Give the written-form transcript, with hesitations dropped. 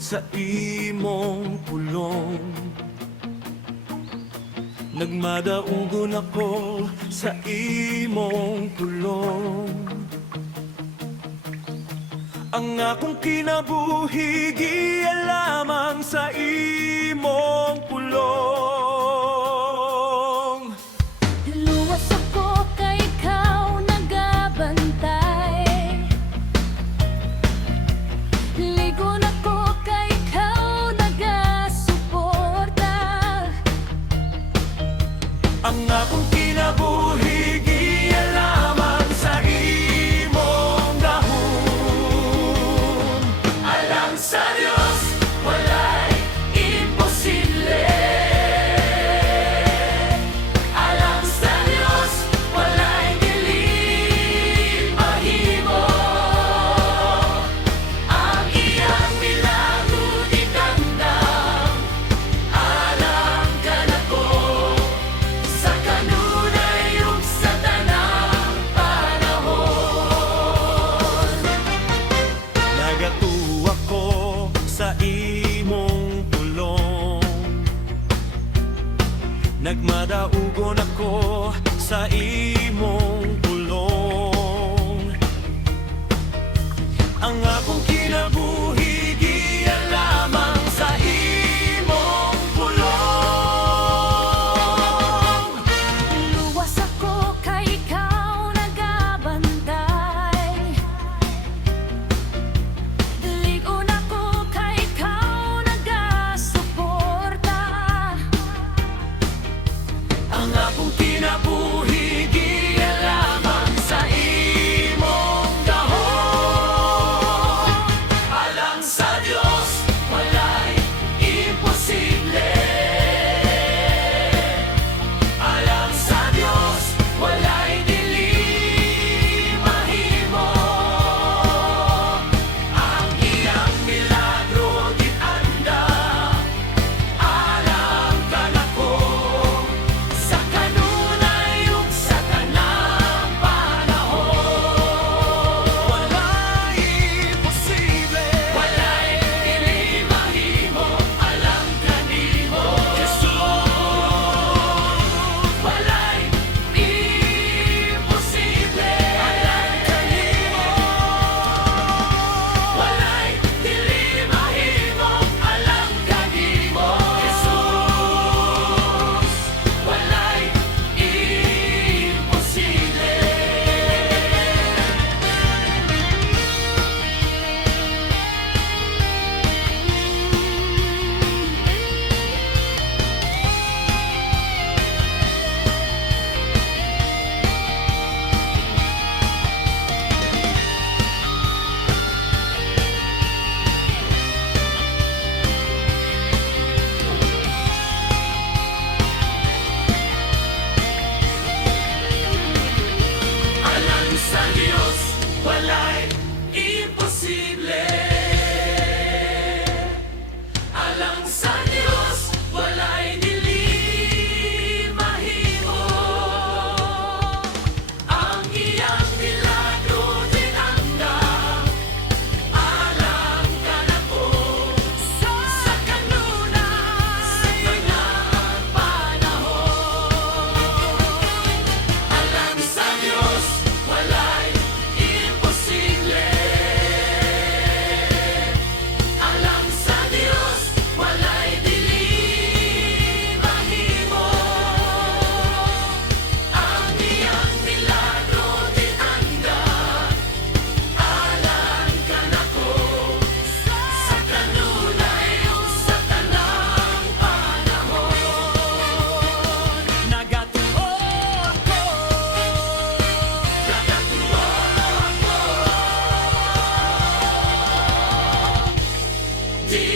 sa imong pulong. Nagmadaugon ako sa imong pulong. Ang akong kinabuhi giya lamang sa imong pulong. Luwas ako kay ikaw nagabantay. Ligon ako kay ikaw nagasuporta. Ang akong kinabuhi giya lamang sa imong gahom. Alang sa Dios walay imposible. Alang sa Dios walay dili mahimo. Ang iyang milagro itandam. Alang ka nako sa kanunay ug sa tanang panahon. Nagatuwa ko sa imong pulong. Nagmadaugon ako sa imong pulong. Ang akong kinabuhi giya lamang sa imong pulong. Luwas ako kay ikaw nagabantay. Ligon ako kay ikaw nagasuporta. Ang akong kinabuhi giya lamang sa imong gahom. Alang sa Dios walay imposible. Alang sa Dios walay dili mahimo. Ang iyang milagro gitandam. Alang ka nako sa kanunay ug sa tanang panahon. Walay imposible. Walay dili mahimo. Alang kanimo Jesus. Walay imposible. Alang kanimo. Walay dili mahimo. Alang kanimo Jesus. Walay imposible. Alang sa Dios walay imposible. Alang sa Dios walay dili mahimo. Ang iyang milagro tinandam. Alang ka nako sa kanunay sa tanang panahon. Alang sa Dios walay imposible. Alang sa Dios walay dili mahimo. Ang iyang milagro tinandam. Alang ka nako sa kanunay ug sa tanang panahon. Nagatuo ako. Nagatuo ako. Di